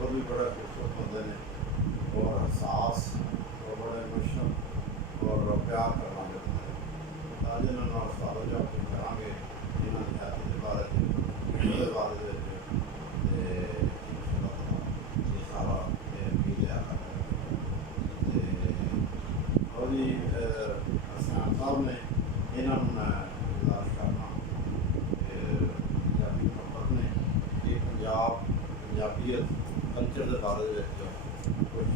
और भी बड़ा खूबसूरत बंदे ने और एहसास और बड़े इमोशनल और प्यार करना चाहते हैं। आज इन्होंने सारा जो आप करांगे इन्होंने जाति के बारे में बारे ये सारा मीडिया और भी हसन साहब ने इन्होंने गुजारिश करना पंजाबी मोहब्बत ने ये पंजाब पंजाबीयत कल्चर के बारे में कुछ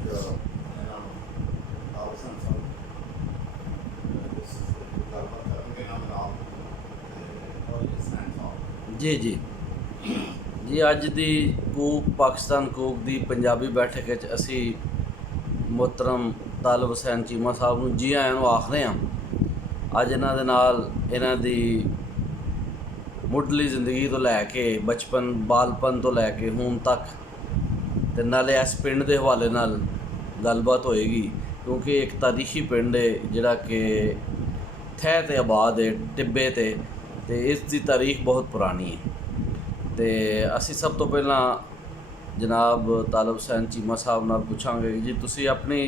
हसन साहब गलबात करेंगे नाम और ये हसन साहब जी जी जी अज दी कूक पाकिस्तान कूक दी पंजाबी बैठक विच असी मोहतरम तालिब हुसैन चीमा साहब नूं जी आयां नूं आखदे हां। अज इन्हां दे नाल इन्हां दी मुढ़ली जिंदगी तो लैके बचपन बालपन तो लैके हुण तक ते नाले इस पिंड दे हवाले नाल गलबात होएगी क्योंकि एक तारीखी पिंड है जिहड़ा कि थै ते आबाद है टिब्बे ते इस दी तारीख बहुत पुरानी है। तो असी सब तो पहला जनाब तालिब हुसैन चीमा साहब नाल पुछांगे जी तुसी अपनी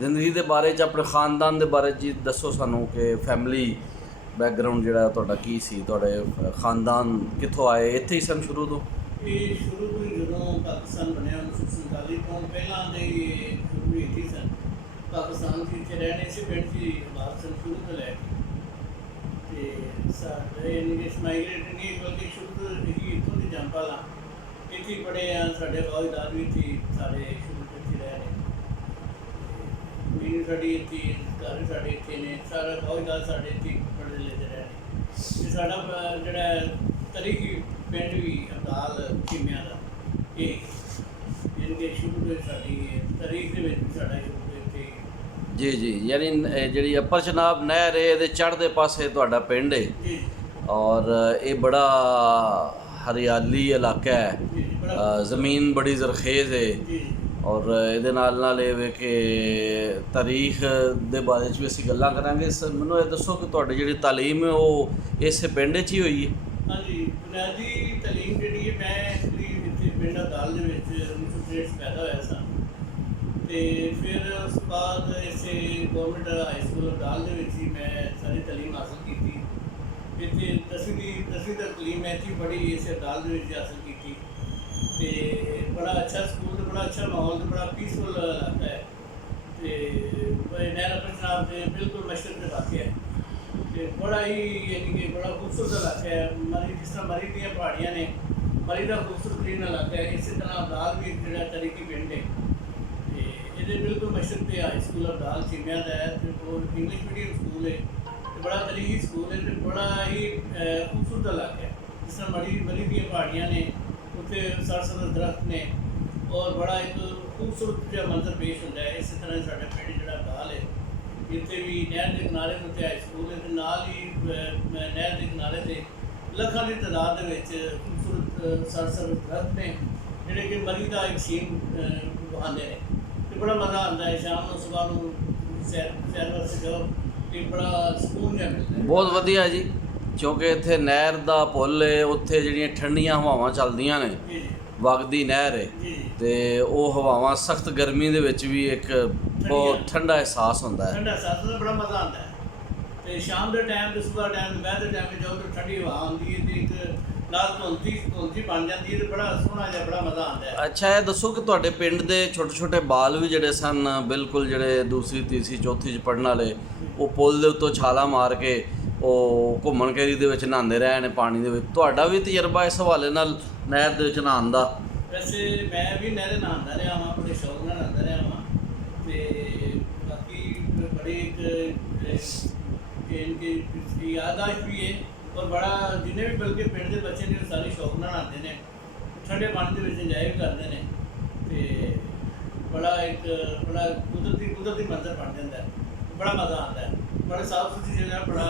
जिंदगी के बारे अपने खानदान के बारे जी दसो सानू कि फैमिली बैकग्राउंड जिहड़ा तुहाडा की सी, तुहाडे खानदान कित्थों आए, इत्थे ही सन शुरू तो? ये शुरू तो जो पाकिस्तान बनया 1947 तो पहला दे शुरू ही थी सन पाकिस्तान से इतने रहने से पिंड की बात सन शुरू तो लैके साढ़े माइग्रेट नहीं बल्कि शुरू तो ही इतों की जंपाला इतने बड़े हैं साढ़े फौजदार भी थी सारे शुरू तो इतने रहने मीनू साड़ी इतनी घर साढ़े इतने ने सारा फौजदार साढ़े इतने बड़े लेते रहने साढ़ा जोड़ा तरीकी पिंड भी अब्दाल चीमिया का ये इनके शुरू तो साड़ी तरीक के साढ़ा शुरू जी जी यानी जी अपर चनाब नहर है ये चढ़ते पासे तुहाडा पिंड है और ये बड़ा हरियाली इलाका है, ज़मीन बड़ी जरखेज़ है और ये नाल ये कि तारीख दे बारे भी असीं गल्लां करांगे। मैनूं ये दसो कि तुहाडी जिहड़ी तालीम है वो इस पिंड च ही होई है? हाँ जी बुनियादी तालीम जी है मैं इतने पिंड अदाल के 1963 पैदा होया सा तो फिर उस बाद इसे गौरमेंट हाई स्कूल अब्दाल ही मैं सारी तलीम हासिल की थी। इतने दसवीं तक तलीम मैं इतनी बड़ी इस अब्दाल हासिल की थी तो बड़ा अच्छा स्कूल बड़ा अच्छा माहौल बड़ा पीसफुल इलाका है तो नहर अपर चनाब के बिल्कुल मशरक के वाक़ है तो बड़ा ही यानी कि बड़ा खूबसूरत इलाका है। मरी जिस तरह मरी दी पहाड़ियाँ ने मरी का खूबसूरत तरीन इलाका है इस तरह अब्दाल भी जो तरीकी पिंड है ये बिल्कुल मशरक पे हाई स्कूल अब्दाल चीमिया का है तो इंग्लिश मीडियम स्कूल है तो बड़ा तरीकी स्कूल है तो बड़ा ही खूबसूरत इलाका है। जिस तरह मरी दी पहाड़ियाँ ने उत्थे सरसब्ज़ दरख्त ने और बड़ा एक खूबसूरत जो मंजर पेश होता है। इस तरह साढ़े पिंड जो अब्दाल है इतने भी नहर के किनारे उत्ते हाई स्कूल है तो नाल ही नहर के किनारे से लखां की तादाद खूबसूरत सरसब्ज़ दरख्त ने जिहड़े कि मरी का एक सीन बहाने ने बड़ा मज़ा आता है। शाम को सुबह को सैर वास्ते जाओ तो बड़ा सुकून जिहा मिलता है। बहुत वधिया जी क्योंकि इत्थे नहर दा पुल है उत्थे जिहड़ियां ठंडियां हवावां चलदियां ने वगदी नहर है तो वो हवावां सख्त गर्मी दे विच भी एक बहुत ठंडा एहसास होंदा है। ठंडा एहसास होंदा बड़ा मज़ा आता है तो शाम के टाइम तो सुबह टाइम दोपहर के टाइम जाओ तो ठंडी हवा आती है तो एक नाल धुंधी बन जाती है तो बड़ा सोहना जिहा बड़ा मज़ा आता है। अच्छा ये दसो कि तुहाडे पिंड दे छोटे छोटे बाल भी जिहड़े सन बिल्कुल जिहड़े दूसरी तीसरी चौथी च पढ़न वाले वो पुल दे उत्तों छाला मार के ਉਹ ਘੁੰਮਣ ਘੇਰੀ ਦੇ ਵਿੱਚ ਨਹਾਉਂਦੇ ਰਹੇ ਨੇ ਪਾਣੀ ਦੇ ਵਿੱਚ। ਤੁਹਾਡਾ ਵੀ ਤਜਰਬਾ ਇਸ ਹਵਾਲੇ ਨਾਲ ਨਹਿਰ ਦੇ ਵਿੱਚ ਨਹਾਉਣ ਦਾ? वैसे मैं भी नहर नहाता रहा वहाँ बड़े शौक नाल नहाता रहा वहाँ तो बाकी बड़ी इनकी यादाश्त भी है और बड़ा जिन्हें भी बल्कि पिंड के बच्चे ने सारे शौक नाल नहाते हैं ठंडे पानी के इंजॉय भी करते हैं तो बड़ा एक बड़ा कुदरती मंजर बन जाता है बड़ा मज़ा आता है। बड़ा साफ सुथरी जगह बड़ा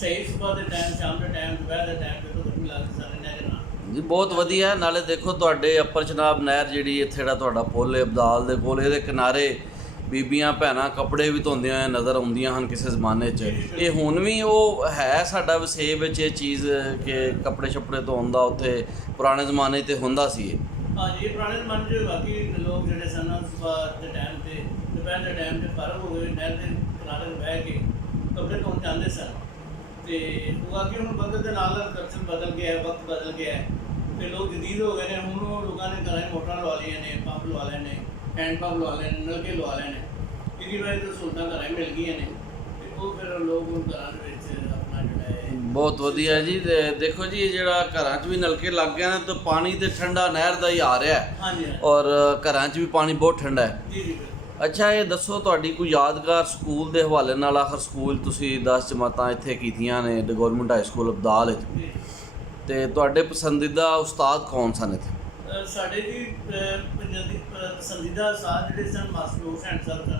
सही सुबह के टाइम शाम के टाइम दोपहर के टाइम जो गर्मी लगती सारे नहर नहा जी बहुत वधिया। नाले देखो तुहाडे अपर चनाब नहर जिहड़ी इत्थे जिहड़ा तुहाडा पुल है अब्दाल दे कोल इहदे किनारे बीबियां भैनां कपड़े भी धोंदियां होइयां नज़र आउंदियां हन किसी ज़माने च। ये हुण भी वो है साडा वसेब विच ये चीज़ कि कपड़े शपड़े धोण दा उत्थे पुराने ज़माने ते हुंदा सी। ਹਾਂਜੀ, ਇਹ ਪੁਰਾਣੇ ਜ਼ਮਾਨੇ 'ਚ ਬਾਕੀ ਲੋਕ ਜਿਹੜੇ ਸਨ ਸੁਬਾਹ ਦੇ ਟਾਈਮ ਤੇ ਦੁਪਹਿਰ ਦੇ ਟਾਈਮ ਤੇ ਫਾਰਗ ਹੋ ਗਏ ਨਹਿਰ ਦੇ ਕਿਨਾਰੇ ਬਹਿ ਕੇ ਕੱਪੜੇ ਧੋਣ ਜਾਂਦੇ ਸਨ। ਤੇ ਉਹ ਆ ਕਿ ਹੁਣ ਵਕਤ ਦੇ ਨਾਲ ਕਲਚਰ ਬਦਲ ਗਿਆ ਹੈ, ਵਕਤ ਬਦਲ ਗਿਆ ਹੈ ਤੇ ਲੋਕ ਜਦੀਦ ਹੋ ਗਏ ਨੇ। ਹੁਣ ਉਹ ਲੋਕਾਂ ਨੇ ਘਰਾਂ 'ਚ ਮੋਟਰਾਂ ਲਵਾ ਲਈਆਂ ਨੇ, ਪੰਪ ਲਵਾ ਲਏ ਨੇ, ਹੈਂਡ ਪੰਪ ਲਵਾ ਲਏ ਨੇ, ਨਲਕੇ ਲਵਾ ਲਏ ਨੇ। ਇਹਦੀ ਵਜ੍ਹਾ ਤੋਂ ਸਹੂਲਤਾਂ ਘਰਾਂ 'ਚ ਮਿਲ ਗਈਆਂ ਨੇ ਤੇ ਉਹ ਫਿਰ ਲੋਕ ਹੁਣ ਘਰਾਂ ਦੇ ਵਿੱਚ ਆਪਣਾ ਜਿਹੜਾ ਹੈ ਬਹੁਤ ਵਧੀਆ ਜੀ। ਤੇ ਦੇਖੋ ਜੀ, ਇਹ ਜਿਹੜਾ ਘਰਾਂ 'ਚ ਵੀ ਨਲਕੇ ਲੱਗ ਗਏ ਨੇ ਤਾਂ ਪਾਣੀ ਤੇ ਠੰਡਾ ਨਹਿਰ ਦਾ ਹੀ ਆ ਰਿਹਾ ਹੈ ਹਾਂਜੀ ਹਾਂਜੀ ਔਰ ਘਰਾਂ 'ਚ ਵੀ ਪਾਣੀ ਬਹੁਤ ਠੰਡਾ ਹੈ। ਜੀ ਜੀ ਬਿਲਕੁਲ। ਅੱਛਾ, ਇਹ ਦੱਸੋ ਤੁਹਾਡੀ ਕੋਈ ਯਾਦਗਾਰ ਸਕੂਲ ਦੇ ਹਵਾਲੇ ਨਾਲ। ਆਖਰ ਸਕੂਲ ਤੁਸੀਂ 10 ਜਮਾਤਾਂ ਇੱਥੇ ਕੀਤੀਆਂ ਨੇ ਗਵਰਨਮੈਂਟ ਹਾਈ ਸਕੂਲ ਅਬਦਾਲ ਵਿੱਚ, ਜੀ ਤੇ ਤੁਹਾਡੇ ਪਸੰਦੀਦਾ ਉਸਤਾਦ ਕੌਣ ਸਨ ਇੱਥੇ? ਸਾਡੇ ਜੀ ਪਸੰਦੀਦਾ ਉਸਤਾਦ ਜਿਹੜੇ ਸਨ ਮਾਸਟਰ ਹੁਸੈਨ ਸਾਹਿਬ ਸਨ।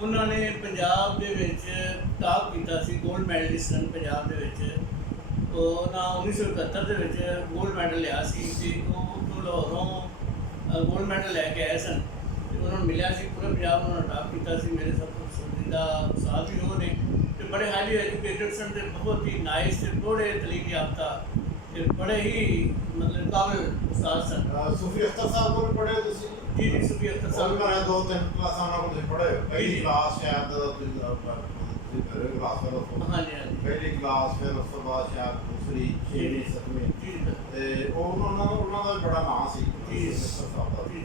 ਉਹਨਾਂ ਨੇ ਪੰਜਾਬ ਦੇ ਵਿੱਚ ਟਾਪ ਕੀਤਾ ਸੀ, 골ਡ ਮੈਡਲਿਸਟ ਸਨ ਪੰਜਾਬ ਦੇ ਵਿੱਚ। ਉਹਨਾਂ 1971 ਦੇ ਵਿੱਚ 골ਡ ਮੈਡਲ ਲਿਆ ਸੀ ਤੇ ਉਹ ਲਾਹੌਰੋਂ 골ਡ ਮੈਡਲ ਲੈ ਕੇ ਆਏ ਸਨ ਤੇ ਉਹਨਾਂ ਨੂੰ ਮਿਲਿਆ ਸੀ। ਪੂਰੇ ਪੰਜਾਬ ਉਹਨਾਂ ਨੇ ਟਾਪ ਕੀਤਾ ਸੀ। ਮੇਰੇ ਸਭ ਤੋਂ ਪਸੰਦੀਦਾ ਉਸਤਾਦ ਵੀ ਉਹ ਨੇ ਤੇ ਬੜੇ ਹਾਈਲੀ ਐਜੂਕੇਟਡ ਸਨ ਤੇ ਬਹੁਤ ਹੀ ਨਾਈਸ ਤੇ ਬੜੇ ਤਲੀਮ ਯਾਫਤਾ ਤੇ ਬੜੇ ਹੀ ਮਤਲਬ ਕਾਬਿਲ ਉਸਤਾਦ ਸਨ। ਸੂਫੀ ਅਖਤਰ ਸਾਹਿਬ ਕੋਲ ਪੜ੍ਹੇ ਤੁਸੀਂ? ਜੀ ਜੀ, ਸੁਫੀ ਅਖਤਰ ਸਾਹਿਬ ਸਾਹਿਬ। ਮੈਂ 2-3 ਕਲਾਸਾਂ ਨਾਲ ਕੋਲ ਪੜ੍ਹੇ ਹੋ। ਜੀ, ਪਹਿਲੀ ਜੀ। ਕਲਾਸ ਸ਼ਾਇਦ ਤੁਸੀਂ ਪਹਿਲੀ ਕਲਾਸ ਫਿਰ ਉਸ ਤੋਂ ਹਾਂਜੀ ਹਾਂਜੀ ਪਹਿਲੀ ਕਲਾਸ, ਫਿਰ ਉਸ ਤੋਂ ਬਾਅਦ ਸ਼ਾਇਦ ਦੂਸਰੀ, 6ਵੀਂ, 7ਵੀਂ ਜੀ ਤੇ ਉਹਨਾਂ ਦਾ ਵੀ ਬੜਾ ਨਾਂ ਸੀ ਜੀ। ਅਖਤਰ ਸਾਹਿਬ ਦਾ। ਜੀ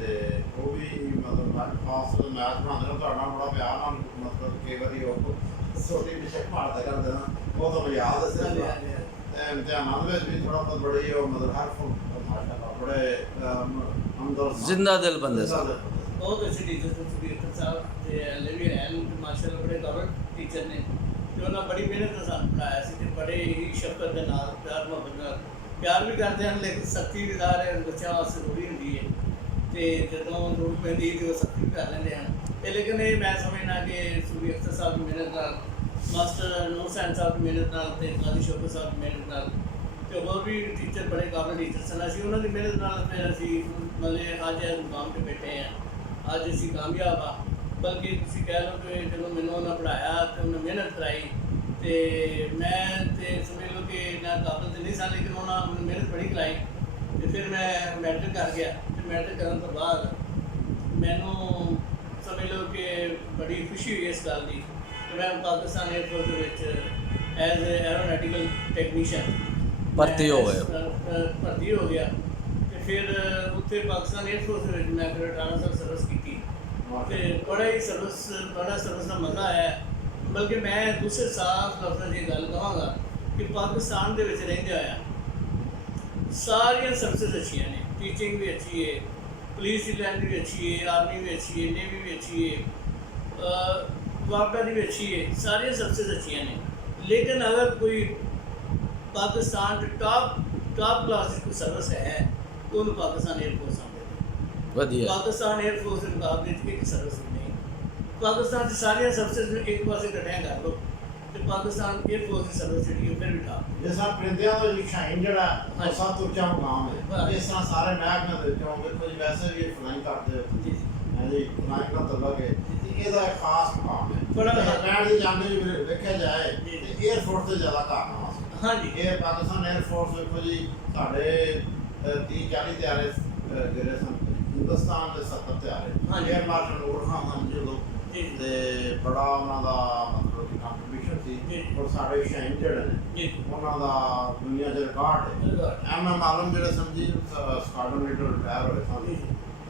ਤੇ ਉਹ ਵੀ ਮਤਲਬ ਖਾਸ ਮੈਥ ਪੜ੍ਹਾਉਂਦੇ ਨੇ। ਤੁਹਾਡਾ ਬੜਾ ਪਿਆਰ ਨਾਲ ਮਤਲਬ ਕਈ ਵਾਰੀ ਉਹ ਛੋਟੀ ਬਿਸ਼ਕ ਮਾਰਦਾ ਕਰਦੇ ਨਾ, ਉਹ ਤਾਂ ਮੈਨੂੰ ਯਾਦ ਹੈ ਹਾਂਜੀ ਸਿਰ ਹਾਂਜੀ ਇਮਤਿਹਾਨਾਂ ਦੇ ਵਿੱਚ ਵੀ ਥੋੜਾ ਬਹੁਤ ਬੜੇ ਉਹ ਮਤਲਬ ਹਰਫ ਮਾਸ਼ਾਅੱਲਾ ਬੜੇ ਹਮਦਰਦ ਜ਼ਿੰਦਾ ਦਿਲ ਬੰਦੇ ਸਨ। ਬਹੁਤ ਅੱਛੇ ਟੀਚਰ ਸਨ ਸੁਫੀ ਅਖਤਰ ਸਾਹਿਬ ਤੇ ਹਲੇ ਵੀ ਹੈ ਮਾਸ਼ਾਅੱਲਾ ਬੜੇ ਕਾਬਿਲ ਟੀਚਰ ਨੇ ਤੇ ਉਹਨਾਂ ਬੜੀ ਮਿਹਨਤ ਨਾਲ ਸਾਨੂੰ ਪੜ੍ਹਾਇਆ ਸੀ ਤੇ ਬੜੇ ਹੀ ਸ਼ਫਕਤ ਦੇ ਨਾਲ ਪਿਆਰ ਮੁਹੱਬਤ ਨਾਲ ਪਿਆਰ ਵੀ ਕਰਦੇ ਹਨ, ਲੇਕਿਨ ਸਖਤੀ ਵੀ ਜ਼ਾਹਰ ਹੈ ਬੱਚਿਆਂ ਵਾਸਤੇ ਥੋੜ੍ਹੀ ਹੁੰਦੀ ਹੈ ਤੇ ਜਦੋਂ ਜ਼ਰੂਰਤ ਪੈਂਦੀ ਤੇ ਉਹ ਸਖਤੀ ਵੀ ਕਰ ਲੈਂਦੇ ਹਨ। ਤੇ ਲੇਕਿਨ ਇਹ ਮੈਂ ਸਮਝਣਾ ਕਿ ਸੁਫੀ ਅਖਤਰ ਸਾਹਿਬ ਦੀ ਮਿਹਨਤ ਨਾਲ, ਮਾਸਟਰ ਨੂਰ ਹੁਸੈਨ ਸਾਹਿਬ ਦੀ ਮਿਹਨਤ ਨਾਲ ਤੇ ਕਾਜ਼ੀ ਸ਼ੌਕਤ ਸਾਹਿਬ ਦੀ ਮਿਹਨਤ ਨਾਲ ਤੇ ਹੋਰ ਵੀ ਟੀਚਰ ਬੜੇ ਕਾਬਿਲ ਟੀਚਰ ਸਨ। ਅਸੀਂ ਉਹਨਾਂ ਦੀ ਮਿਹਨਤ ਨਾਲ ਫਿਰ ਅਸੀਂ ਮਤਲਬ ਅੱਜ ਇਸ ਮੁਕਾਮ 'ਤੇ ਬੈਠੇ ਹਾਂ, ਅੱਜ ਅਸੀਂ ਕਾਮਯਾਬ ਆ। ਬਲਕਿ ਤੁਸੀਂ ਕਹਿ ਲਓ ਕਿ ਜਦੋਂ ਮੈਨੂੰ ਉਹਨਾਂ ਪੜ੍ਹਾਇਆ ਤੇ ਉਹਨਾਂ ਮਿਹਨਤ ਕਰਾਈ ਤੇ ਮੈਂ ਤੇ ਸਮਝ ਲਓ ਕਿ ਨਾ ਕਾਬਿਲ ਤੇ ਨਹੀਂ ਸਾਂ, ਲੇਕਿਨ ਉਹਨਾਂ ਮੈਨੂੰ ਮਿਹਨਤ ਬੜੀ ਕਰਾਈ ਤੇ ਫਿਰ ਮੈਂ ਮੈਟ੍ਰਿਕ ਕਰ ਗਿਆ ਤੇ ਮੈਟ੍ਰਿਕ ਕਰਨ ਤੋਂ ਬਾਅਦ ਮੈਨੂੰ ਸਮਝ ਲਓ ਕਿ ਬੜੀ ਖੁਸ਼ੀ ਹੋਈ ਇਸ ਗੱਲ ਦੀ ਕਿ ਮੈਂ ਪਾਕਿਸਤਾਨ ਏਅਰਫੋਰਸ ਦੇ ਵਿੱਚ ਐਜ਼ ਐਰੋਨੈਟੀਕਲ ਟੈਕਨੀਸ਼ੀਅਨ ਭਰਤੀ ਹੋ ਗਏ। ਭਰਤੀ ਹੋ ਗਿਆ ਤੇ ਫਿਰ ਉੱਥੇ ਪਾਕਿਸਤਾਨ ਏਅਰਫੋਰਸ ਦੇ ਵਿੱਚ ਮੈਂ ਫਿਰ 18 ਸਾਲ ਸਰਵਿਸ ਕੀਤੀ ਤੇ ਬੜਾ ਸਰਵਿਸ ਦਾ ਮਜ਼ਾ ਆਇਆ। ਬਲਕਿ ਮੈਂ ਦੂਸਰੇ ਸਾਫ਼ ਲਫ਼ਜ਼ਾਂ 'ਚ ਇਹ ਗੱਲ ਕਹਾਂਗਾ ਕਿ ਪਾਕਿਸਤਾਨ ਦੇ ਵਿੱਚ ਰਹਿੰਦੇ ਹੋਇਆ ਸਾਰੀਆਂ ਸਰਵਿਸਿਜ਼ ਅੱਛੀਆਂ ਨੇ। ਟੀਚਿੰਗ ਵੀ ਅੱਛੀ ਹੈ, ਪੁਲਿਸ ਦੀ ਲਾਈਨ ਵੀ ਅੱਛੀ ਹੈ, ਆਰਮੀ ਵੀ ਅੱਛੀ ਹੈ, ਨੇਵੀ ਵੀ ਅੱਛੀ ਹੈ, ਵਾਪਡਾ ਦੀ ਵੀ ਅੱਛੀ ਹੈ, ਸਾਰੀਆਂ ਸਰਵਿਸਿਜ਼ ਅੱਛੀਆਂ ਨੇ। ਲੇਕਿਨ ਅਗਰ ਕੋਈ ਪਾਕਿस्तान टॉप क्लास की सर्विस है तो उन्होंने पाकिस्तान एयरफोर्स समझते ਵਧੀਆ। पाकिस्तान एयरफोर्स के मुकाबले एक सर्विस नहीं। पाकिस्तान की सारिया सर्विस में एक पास कटिया कर लो तो पाकिस्तान एयरफोर्स की सर्विस जी फिर भी टॉप। ਜਿਸ ਤਰ੍ਹਾਂ ਪਰਿੰਦਿਆਂ ਦਾ ਜੀ ਸ਼ਾਹੀਨ ਜਿਹੜਾ ਉਹ ਹਾਂਜੀ। ਸਭ ਤੋਂ ਉੱਚਾ ਮੁਕਾਮ ਹੈ। ਹਾਂਜੀ। ਇਸ ਤਰ੍ਹਾਂ ਸਾਰੇ ਮਹਿਕਮੇ ਦੇ ਵਿੱਚੋਂ ਵੇਖੋ ਜੀ ਵੈਸੇ ਵੀ ਫਲਾਈਂਗ ਕਰਦੇ ਹੋ जी ਹਾਂਜੀ, ਫਲਾਈਂਗ ਨਾਲ ਤਲਕ ਹੈ ਤੇ ਇਹਦਾ ਇੱਕ ਖਾਸ ਮੁਕਾਮ ਹੈ। ਬੜਾ ਬੈਠ ਦੀ ਜਾਂਦੇ ਜੀ ਵੇਖਿਆ ਜਾਏ ਜੀ। ਤੇ 에ਅਰਫੋਰਸ ਤੇ ਜ਼ਿਆਦਾ ਕਾਰਨਾਮਾ ਸੀ। हाँ जी ਇਹ ਪਾਕਿਸਤਾਨ 에ਅਰਫੋਰਸ ਵੇਖੋ ਜੀ ਸਾਡੇ 30-40 ਤਿਆਰੇ ਜਿਹੜੇ ਸਨ, ਹਿੰਦੁਸਤਾਨ ਦੇ 70 ਤਿਆਰੇ। ਹਾਂਜੀ। ਏਅਰ ਮਾਰਸ਼ਲ ਨੂਰ ਖਾਨ ਹਨ ਜਦੋਂ जी ਤੇ ਬੜਾ ਉਹਨਾਂ ਦਾ ਮਤਲਬ ਕਿ ਕੰਟਰੀਬਿਊਸ਼ਨ ਸੀ। ਜੀ। ਔਰ ਸਾਡੇ ਸ਼ਾਹੀਨ ਜਿਹੜੇ ਨੇ जी ਉਹਨਾਂ ਦਾ ਦੁਨੀਆ 'ਚ ਰਿਕਾਰਡ ਹੈ। ਐਮ ਆਲਮ ਜਿਹੜੇ ਸਨ ਜੀ ਸਕਾਡਰਨ ਲੀਡਰ ਰਿਟਾਇਰ ਹੋਏ ਸਨ जी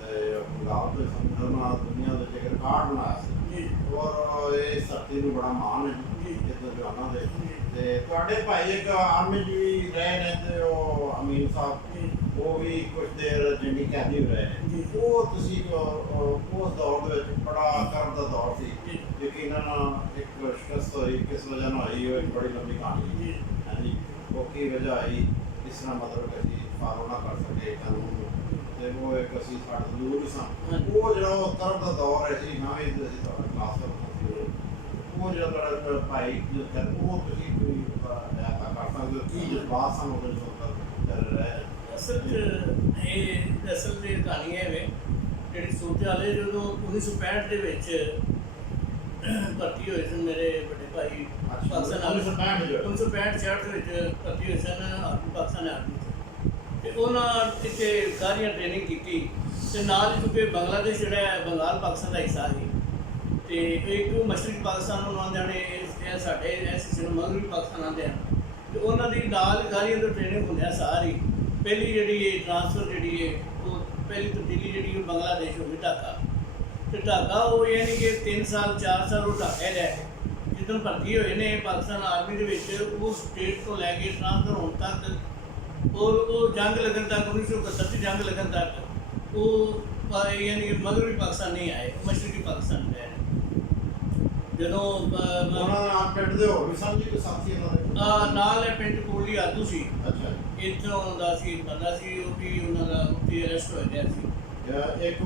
ਤੇ ਪੰਜਾਬ ਦੇ ਸਨ, ਉਹਨਾਂ ਦੁਨੀਆ ਦੇ ਵਿੱਚ ਰਿਕਾਰਡ ਬਣਾਇਆ ਸੀ। जी ਔਰ ਇਹ ਧਰਤੀ ਨੂੰ ਬੜਾ ਮਾਣ ਹੈ ਜੀ। ਇਹ ਜਵਾਨਾਂ ਦੇ। ਤੇ ਤੁਹਾਡੇ ਭਾਈ ਇੱਕ ਆਰਮੀ 'ਚ ਵੀ ਰਹੇ ਨੇ ਤੇ ਉਹ ਅਮੀਨ ਸਾਹਿਬ ਉਹ ਵੀ ਕੁਝ ਦੇਰ ਜਿੰਨੀ ਕੈਦੀ ਰਹੇ ਨੇ। ਜੀ। ਉਹ ਤੁਸੀਂ ਉਸ ਦੌਰ ਦੇ ਵਿੱਚ ਬੜਾ ਕਰਮ ਦਾ ਦੌਰ ਸੀ। ਜੀ। ਯਕੀਨਨ ਇੱਕ ਸ਼ਿਕਸਤ ਹੋਈ, ਕਿਸ ਵਜ੍ਹਾ ਨਾਲ ਹੋਈ, ਉਹ ਇੱਕ ਬੜੀ ਲੰਬੀ ਕਹਾਣੀ जी ਹੈ ਹਾਂਜੀ। ਉਹ ਕੀ ਵਜ੍ਹਾ ਆਈ, ਇਸ ਤਰ੍ਹਾਂ ਮਤਲਬ ਕਿ ਅਸੀਂ ਫਾਲੋ ਨਾ ਕਰ ਸਕੇ ਕਾਨੂੰਨ ਨੂੰ ਤੇ ਉਹ ਇੱਕ ਅਸੀਂ ਸਾਡੇ ਦੂਰ ਸਨ। ਹਾਂਜੀ। ਉਹ ਜਿਹੜਾ ਉਹ ਕਰਮ ਦਾ ਦੌਰ ਹੈ ਸੀ ਨਾ ਵੀ ਅਸੀਂ ਤੁਹਾਡਾ ਕਲਾਸ ਦਾ ਉਹ ਜਿਹੜਾ ਤੁਹਾਡਾ ਭਾਈ ਜੋ ਉਹ ਤੁਸੀਂ ਕੋਈ ਐਸਾ ਕਰ ਸਕਦੇ ਹੋ ਕੀ ਜਜ਼ਬਾਤ ਸਾਨੂੰ ਉਹਦੇ ਤੋਂ ਚੱਲ ਰਿਹਾ ਹੈ। ਅਸਲ ਦੀ ਕਹਾਣੀ ਹੈ ਵੇ ਜਿਹੜੀ ਸੂਰਤ ਹਾਲ ਹੈ ਜਦੋਂ 1965 ਦੇ ਵਿੱਚ ਭਰਤੀ ਹੋਏ ਸਨ ਮੇਰੇ ਵੱਡੇ ਭਾਈ ਪਾਕਿਸਤਾਨ 1965 1965 ਦੇ ਵਿੱਚ ਭਰਤੀ ਹੋਏ ਸਨ ਆਰਮੀ ਪਾਕਿਸਤਾਨ ਆਰਮੀ 'ਚ। ਤੇ ਤੇ ਉਹਨਾਂ ਇੱਥੇ ਸਾਰੀਆਂ ਟ੍ਰੇਨਿੰਗ ਕੀਤੀ ਤੇ ਨਾਲ ਹੀ ਕਿਉਂਕਿ ਬੰਗਲਾਦੇਸ਼ ਜਿਹੜਾ ਹੈ ਬੰਗਾਲ ਪਾਕਿਸਤਾਨ ਦਾ ਹਿੱਸਾ ਸੀ ਤੇ ਇੱਕ ਮਸ਼ਰਕੀ ਪਾਕਿਸਤਾਨ ਨੂੰ ਆਉਂਦੇ ਨੇ ਇਹ ਸਾਡੇ ਇਸ ਨੂੰ ਮਗਰਬੀ ਪਾਕਿਸਤਾਨ ਆਉਂਦੇ ਹਨ ਤੇ ਉਹਨਾਂ ਦੀ ਨਾਲ ਸਾਰੀਆਂ ਦੀ ਟ੍ਰੇਨਿੰਗ ਹੁੰਦਿਆਂ ਸਾਰੀ ਪਹਿਲੀ ਜਿਹੜੀ ਇਹ ਟ੍ਰਾਂਸਫਰ ਜਿਹੜੀ ਹੈ ਉਹ ਪਹਿਲੀ ਤਬਦੀਲੀ ਜਿਹੜੀ ਉਹ ਬੰਗਲਾਦੇਸ਼ ਹੋ ਗਈ ਢਾਕਾ ਤੇ ਢਾਕਾ ਉਹ ਇਹ ਨਹੀਂ ਕਿ 3 ਸਾਲ 4 ਸਾਲ ਉਹ ਢਾਕੇ ਰਹਿ ਜਦੋਂ ਭਰਤੀ ਹੋਏ ਨੇ ਪਾਕਿਸਤਾਨ ਆਰਮੀ ਦੇ ਵਿੱਚ ਉਹ ਸਟੇਟ ਤੋਂ ਲੈ ਕੇ ਟ੍ਰਾਂਸਫਰ ਹੋਣ ਤੱਕ ਔਰ ਉਹ ਜੰਗ ਲੱਗਣ ਤੱਕ 1971 ਦੀ ਜੰਗ ਲੱਗਣ ਤੱਕ ਉਹ ਯਾਨੀ ਕਿ ਮਗਰਬੀ ਪਾਕਿਸਤਾਨ ਨਹੀਂ ਆਏ ਮਸ਼ਰਕੀ ਪਾਕਿਸਤਾਨ ਦੇ ਜਦੋਂ ਉਹਨਾਂ ਦਾ ਨਾਮ ਪਿੰਡ ਦੇ ਹੋਰ ਵੀ ਸਮਝੀ ਕੋਈ ਸਾਥੀ ਉਹਨਾਂ ਦੇ ਨਾਲ ਇਹ ਪਿੰਡ ਕੋਲੀ ਆਦੂ ਸੀ ਅੱਛਾ ਇੱਥੋਂ ਦਾ ਸੀ ਬੰਦਾ ਸੀ ਉਹ ਵੀ ਉਹਨਾਂ ਦਾ ਉੱਥੇ ਅਰੈਸਟ ਹੋ ਗਿਆ ਸੀ ਇੱਕ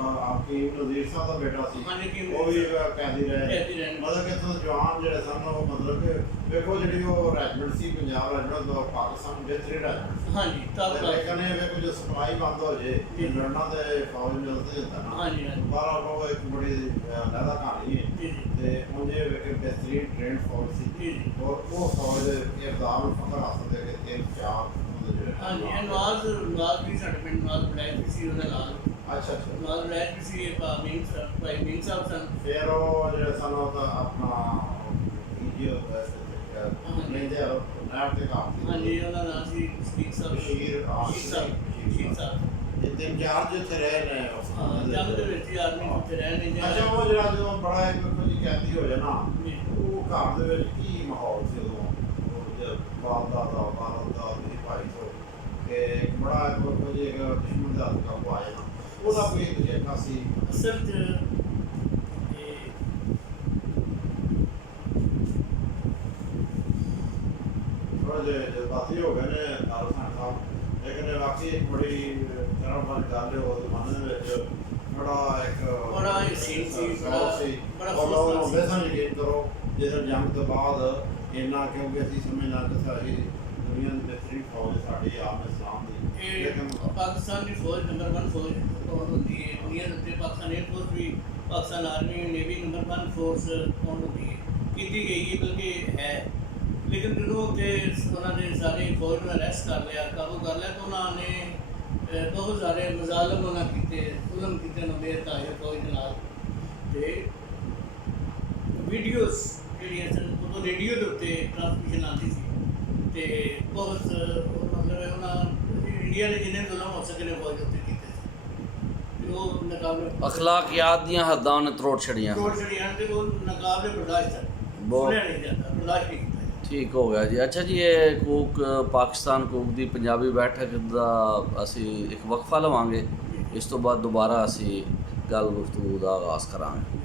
ਆਪਕੀ ਨਜ਼ੀਰ ਸਾਹਿਬ ਦਾ ਬੇਟਾ ਸੀ ਹਾਂਜੀ, ਕੀ ਉਹ ਵੀ ਕੈਦੀ ਰਹੇ ਕੈਦੀ ਰਹੇ। ਮਤਲਬ ਕਿ ਇੱਥੋਂ ਜਵਾਨ ਜਿਹੜੇ ਸਨ ਉਹ ਮਤਲਬ ਕਿ ਵੇਖੋ ਜਿਹੜੀ ਉਹ ਰੈਜੀਮੈਂਟ ਸੀ ਪੰਜਾਬ ਰੈਜੀਮੈਂਟ ਪਾਕਿਸਤਾਨ ਬਿਹਤਰੀਨ ਰੈਜੀਮੈਂਟ ਹਾਂਜੀ ਤਾਂ ਲੇਕਿਨ ਇਹ ਵੇਖੋ ਜੇ ਸਪਲਾਈ ਬੰਦ ਹੋ ਜੇ ਜੀ। ਲੜਨਾ ਤੇ ਫੌਜ ਮਿਲਦੇ ਜਾਂਦਾ ਨਾ ਹਾਂਜੀ ਹਾਂਜੀ ਬਾਰਾ ਉਹ ਇੱਕ ਬੜੀ ਲਹਿਦਾ ਕਹਾਣੀ ਹੈ ਜੀ ਜੀ ਤੇ ਉਹਨੇ ਵੇਖੇ ਬਿਹਤਰੀਨ ਟ੍ਰੇਨਡ ਫੌਜ ਸੀ ਜੀ ਜੀ ਔਰ ਉਹ ਫੌਜ ਦੇ ਇਰਦਾਮ ਨੂੰ ਫਖਰ ਹਾਸਲ ਦੇ ਕੇ 3-4 ਹਾਂਜੀ ਇਹ ਨਵਾਜ਼ ਵੀ ਸਾਡੇ ਪਿੰਡ ਨਵਾਜ਼ ਬਲੈਕ ਵੀ ਸੀ ਉਹਦੇ ਨਾਲ ਅੱਛਾ ਅੱਛਾ ਨਵਾਜ਼ ਬਲੈਕ ਵੀ ਸੀ ਭਾਈ ਮੀਨ ਸਾਹਿਬ ਸਨ ਫਿਰ ਉਹ ਜਿਹੜੇ ਸਾਨੂੰ ਤਾਂ ਆਪਣਾ ਵੀਡੀਓ ਨਹੀਂ ਦੇ ਨਾਮ ਤੇ ਕੰਮ ਸੀ ਹਾਂਜੀ ਉਹਨਾਂ ਦਾ ਨਾਂ ਸੀ ਸਪੀਕ ਸਾਹਿਬ ਬਸ਼ੀਰ ਬਸ਼ੀਰ ਸਾਹਿਬ ਇਹ 3-4 ਜਿੱਥੇ ਰਹੇ ਨੇ ਹਾਂ ਜੰਗ ਦੇ ਵਿੱਚ ਹੀ ਆਰਮੀ ਉੱਥੇ ਰਹਿ ਨਹੀਂ ਅੱਛਾ ਉਹ ਜਿਹੜਾ ਜਦੋਂ ਬੜਾ ਇੱਕ ਕੋਈ ਕੈਦੀ ਹੋ ਜਾਣਾ ਜੀ। ਉਹ ਘਰ ਦੇ ਵਿੱਚ ਕੀ ਮਾਹੌਲ ਸੀ ਉਦੋਂ ਬਾਦਾ ਦਾ ਬਾਰਤ ਦਾ ਮੇਰੇ ਭਾਈ ਤੋਂ ਕਿ ਇੱਕ ਬੜਾ ਕੋਈ ਇੱਕ ਦੁਸ਼ਮਣ ਦਾ ਹੱਥ ਕਾਬੂ ਆ ਜਾਣਾ ਉਹਦਾ ਕੋਈ ਤਜਰਬਾ ਸੀ ਅਸਲ 'ਚ ਥੋੜਾ ਜਿਹਾ ਜਜ਼ਬਾਤੀ ਹੋ ਗਏ ਨੇ ਨਾਰਸਾਨ ਸਾਹਿਬ ਲੇਕਿਨ ਇਹ ਵਾਕਈ ਇੱਕ ਬੜੀ ਤਰ੍ਹਾਂ ਵਾਲੀ ਗੱਲ ਹੈ ਉਹ ਜ਼ਮਾਨੇ ਦੇ ਵਿੱਚ ਬੜਾ ਇੱਕ ਬੜਾ ਹੀ ਸੀਨ ਸੀ, ਬੜਾ ਔਰ ਅਫਸੋਸ ਲੋਕ ਸੀ। ਵੈਸਾ ਯਕੀਨ ਕਰੋ ਜਦੋਂ ਜੰਗ ਤੋਂ ਬਾਅਦ ਇੰਨਾ ਕਿਉਂਕਿ ਅਸੀਂ ਸਮਝਣਾ ਕਿ ਸਾਡੀ ਦੁਨੀਆ ਦੀ ਬਿਹਤਰੀਨ ਫੌਜ ਸਾਡੀ ਆਮ ਇਸਲਾਮ ਦੀ ਇਹ ਲੇਕਿਨ ਪਾਕਿਸਤਾਨ ਦੀ ਫੌਜ ਨੰਬਰ 1 ਫੌਜ ਹੁੰਦੀ ਹੈ ਦੁਨੀਆ ਦੇ ਉੱਤੇ ਪਾਕਿਸਤਾਨ 에ਅਰ ਫੋਰਸ ਵੀ Pakistan army navy number 1 force ਹੁੰਦੀ ਹੈ ਕੀਤੀ ਗਈ ਹੈ ਬਲਕਿ ਹੈ ਲੇਕਿਨ ਜਦੋਂ ਕਿ ਉਹਨਾਂ ਨੇ ਸਾਰੇ ਫੌਜ ਨੂੰ ਅਰੈਸਟ ਕਰ ਲਿਆ ਕਾਬੂ ਕਰ ਲਿਆ ਤਾਂ ਉਹਨਾਂ ਨੇ ਬਹੁਤ ਸਾਰੇ ਮਜ਼ਾਲਮ ਉਹਨਾਂ ਕੀਤੇ ਜ਼ੁਲਮ ਕੀਤੇ ਉਹਨਾਂ ਦੇ ਤਾਏ ਫੌਜ ਦੇ ਨਾਲ ਤੇ ਵੀਡੀਓਜ਼ ਜਿਹੜੀਆਂ ਸਨ ਉਦੋਂ ਰੇਡੀਓ ਦੇ ਉੱਤੇ ਟ੍ਰਾਂਸਮਿਸ਼ਨ ਆਉਂਦੀ ਸੀ ਤੇ ਬਹੁਤ ਮਤਲਬ ਉਹਨਾਂ ਇੰਡੀਆ ਨੇ ਜਿੰਨੇ ਜ਼ੁਲਮ ਹੋ ਸਕੇ ਨੇ ਫੌਜ ਉੱਤੇ ਕੀਤੇ ਸੀ ਤੇ ਉਹ ਨਕਾਬਲੇ ਅਖਲਾਕੀਆਤ ਦੀਆਂ ਹੱਦਾਂ ਉਹਨੇ ਤਰੋੜ ਛੜੀਆਂ ਛੋੜ ਛੜੀਆਂ ਤੇ ਉਹ ਨਕਾਬਲੇ ਬਰਦਾਸ਼ਤ ਹੈ ਬਹੁਤ- ਸੁਣਿਆ ਨਹੀਂ ਜਾਂਦਾ ਬਰਦਾਸ਼ਤ ਨਹੀਂ ਕੀਤਾ ਠੀਕ ਹੋ ਗਿਆ ਜੀ। ਅੱਛਾ ਜੀ, ਇਹ ਕੂਕ ਪਾਕਿਸਤਾਨ ਕੂਕ ਦੀ ਪੰਜਾਬੀ ਬੈਠਕ ਦਾ ਅਸੀਂ ਇੱਕ ਵਕਫਾ ਲਵਾਂਗੇ, ਇਸ ਤੋਂ ਬਾਅਦ ਦੁਬਾਰਾ ਅਸੀਂ ਗੱਲ ਗੁਫ਼ਤਗੂ ਦਾ ਆਗਾਜ਼ ਕਰਾਂਗੇ।